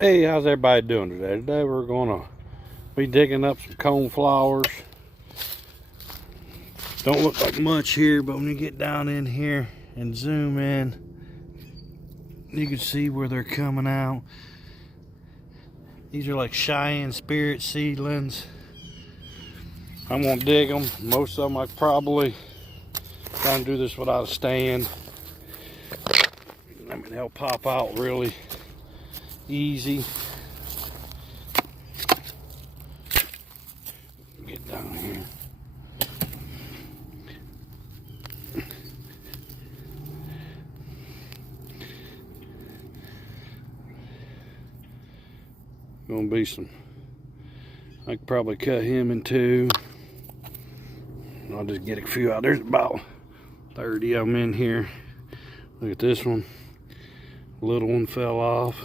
Hey, how's everybody doing today? Today we're gonna be digging up some coneflowers. Don't look like much here, but when you get down in here and zoom in, you can see where they're coming out. These are like Cheyenne Spirit seedlings. I'm gonna dig them. Most of them I probably try and do this without a stand. I mean, they'll pop out really easy. Get down here. Gonna be some, I could probably cut him in two. I'll just get a few out. There's about 30 of them in here. Look at this one. Little one fell off.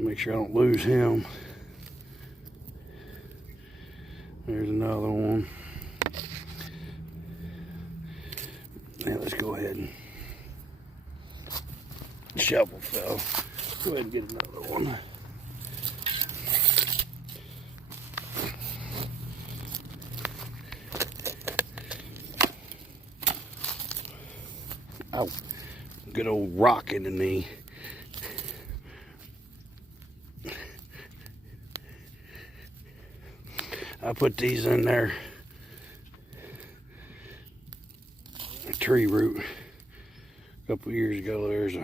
Make sure I don't lose him. There's another one. Now let's go ahead and shovel fell. Go ahead and get another one. Ow. Good old rock in the knee. I put these in there. A tree root. A couple years ago, there's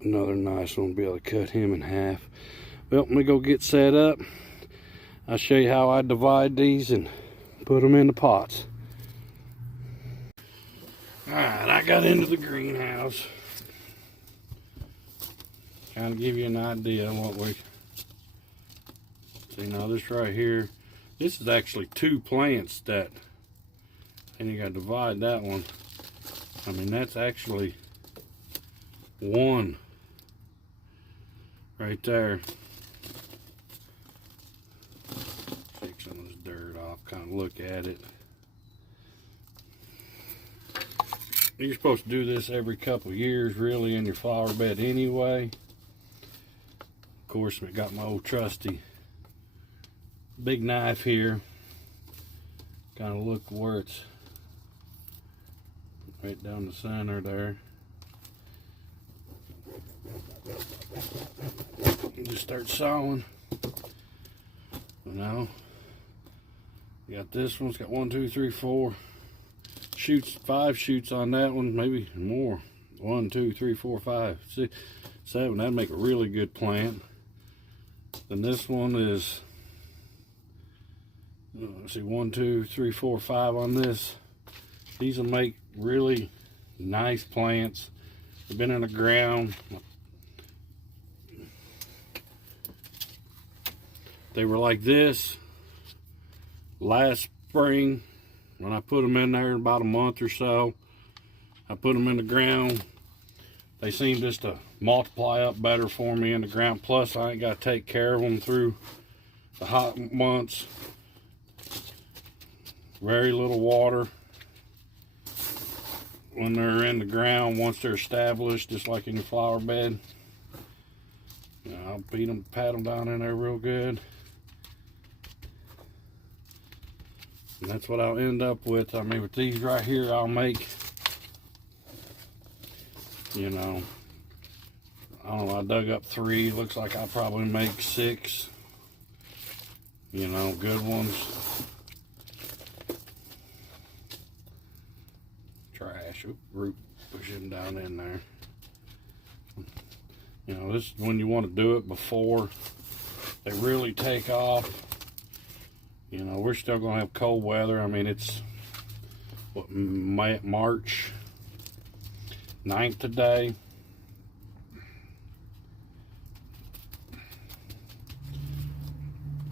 another nice one. Be able to cut him in half. Well, let me go get set up. I'll show you how I divide these and put them in the pots. Alright, I got into the greenhouse. Kind of give you an idea of what we see. Now this right here, this is actually two plants that, and you got to divide that one. I mean, that's actually one right there. Take some of this dirt off, kind of look at it. You're supposed to do this every couple years, really, in your flower bed anyway. Of course, I got my old trusty big knife here. Kind of look where it's right down the center there. Just start sawing. Now, you got this one. It's got 1, 2, 3, 4 shoots, 5 shoots on that one, maybe more. 1, 2, 3, 4, 5, 6, 7. That'd make a really good plant. Then this one is, let's see, 1, 2, 3, 4, 5 on this. These will make really nice plants. They've been in the ground. They were like this last spring when I put them in there in about a month or so. I put them in the ground. They seem just to multiply up better for me in the ground. Plus, I ain't got to take care of them through the hot months. Very little water when they're in the ground. Once they're established, just like in your flower bed, I'll beat them, pat them down in there real good. And that's what I'll end up with. I mean, with these right here, I'll make, I don't know, I dug up 3. Looks like I'll probably make 6, good ones. Trash, root, push them down in there. This is when you want to do it before they really take off. We're still going to have cold weather. I mean, it's what, March 9th today.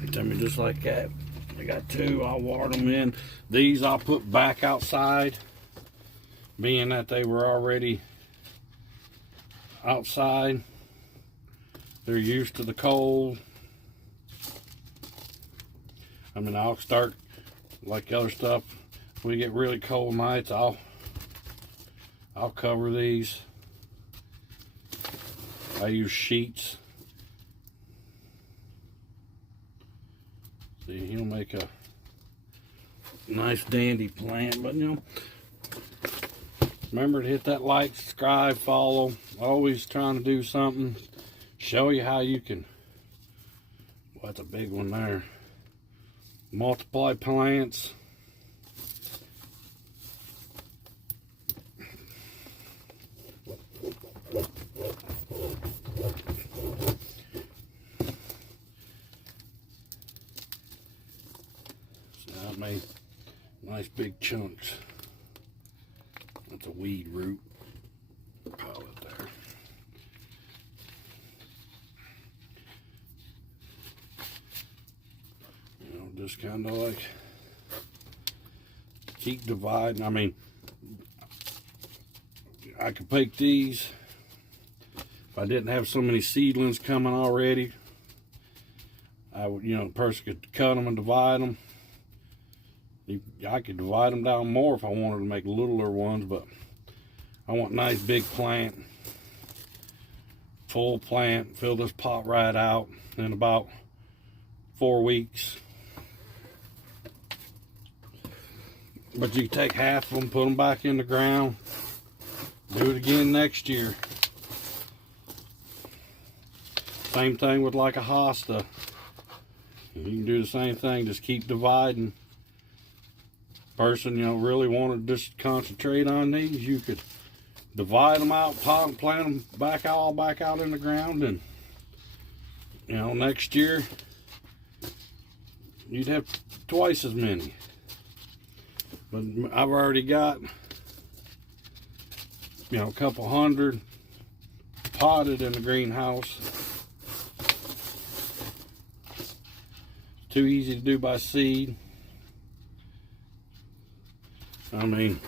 I mean, just like that. I got 2. I'll water them in. These I'll put back outside, being that they were already outside. They're used to the cold. I mean, I'll start like other stuff. If we get really cold nights, I'll cover these. I use sheets. See, he'll make a nice dandy plant, but you know, remember to hit that like, subscribe, follow. Always trying to do something, show you how you can, well, that's a big one there, multiply plants. So I made nice big chunks. That's a weed root. Pile it there. You know, just kind of like keep dividing. I mean, I could pick these if I didn't have so many seedlings coming already. I would, you know, the person could cut them and divide them. I could divide them down more if I wanted to make littler ones, but I want nice big plant, full plant, fill this pot right out in about 4 weeks. But you take half of them, put them back in the ground, do it again next year. Same thing with like a hosta. You can do the same thing, just keep dividing. Person, you know, really wanted to just concentrate on these, you could divide them out, pot and plant them back out in the ground, and you know, next year you'd have twice as many. But I've already got, you know, a couple hundred potted in the greenhouse. Too easy to do by seed. I mean,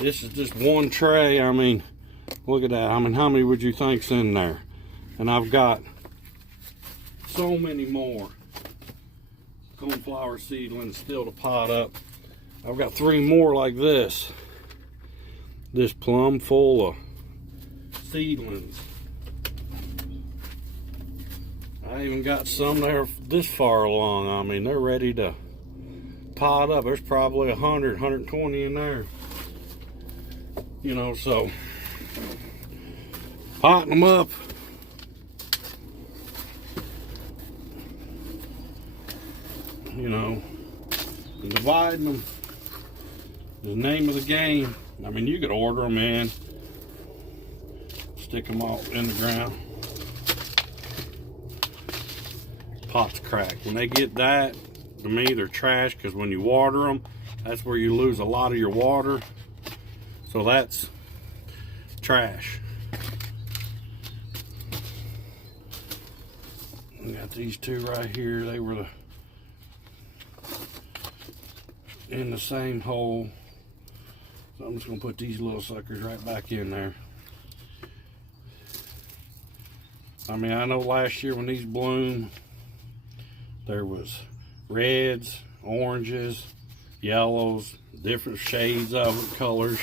this is just one tray. I mean, look at that. I mean, how many would you think's in there? And I've got so many more coneflower seedlings still to pot up. I've got 3 more like this. This plumb full of seedlings. I even got some there this far along. I mean, they're ready to pot up. There's probably 100, 120 in there. You know, so potting them up. You know, and dividing them is the name of the game. I mean, you could order them in, stick them all in the ground. Pots crack. When they get that, to me, they're trash, because when you water them, that's where you lose a lot of your water. So that's trash. We got these 2 right here. They were in the same hole. So I'm just going to put these little suckers right back in there. I mean, I know last year when these bloomed, there was reds, oranges, yellows, different shades of it, colors.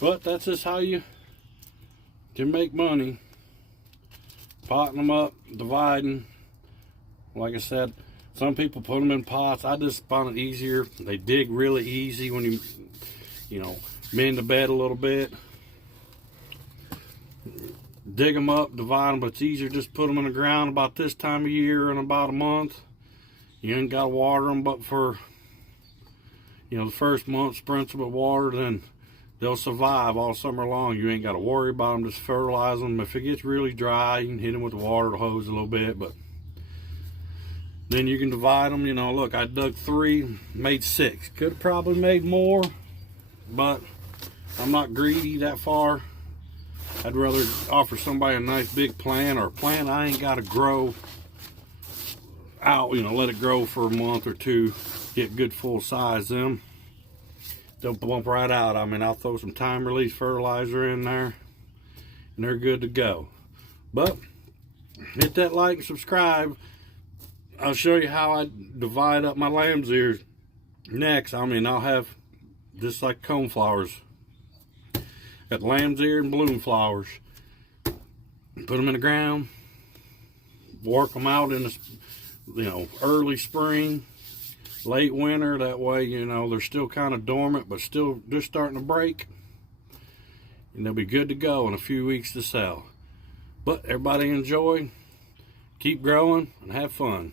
But that's just how you can make money. Potting them up, dividing. Like I said, some people put them in pots. I just find it easier. They dig really easy when you know, bend the bed a little bit. Dig them up, divide them, but it's easier just put them in the ground about this time of year in about a month. You ain't got to water them, but for, you know, the first month, sprints them with water, then they'll survive all summer long. You ain't got to worry about them, just fertilize them. If it gets really dry, you can hit them with the water to hose a little bit, but then you can divide them. You know, look, I dug 3, made 6. Could have probably made more, but I'm not greedy that far. I'd rather offer somebody a nice big plant, or a plant I ain't got to grow out, you know, let it grow for a month or 2, get good full size. Them, they'll bump right out. I mean, I'll throw some time release fertilizer in there and they're good to go. But hit that like and subscribe. I'll show you how I divide up my lamb's ears next. I mean, I'll have just like coneflowers. Got lamb's ear and bloom flowers. Put them in the ground. Work them out in the, early spring, late winter. That way, they're still kind of dormant, but still just starting to break. And they'll be good to go in a few weeks to sell. But everybody enjoy, keep growing, and have fun.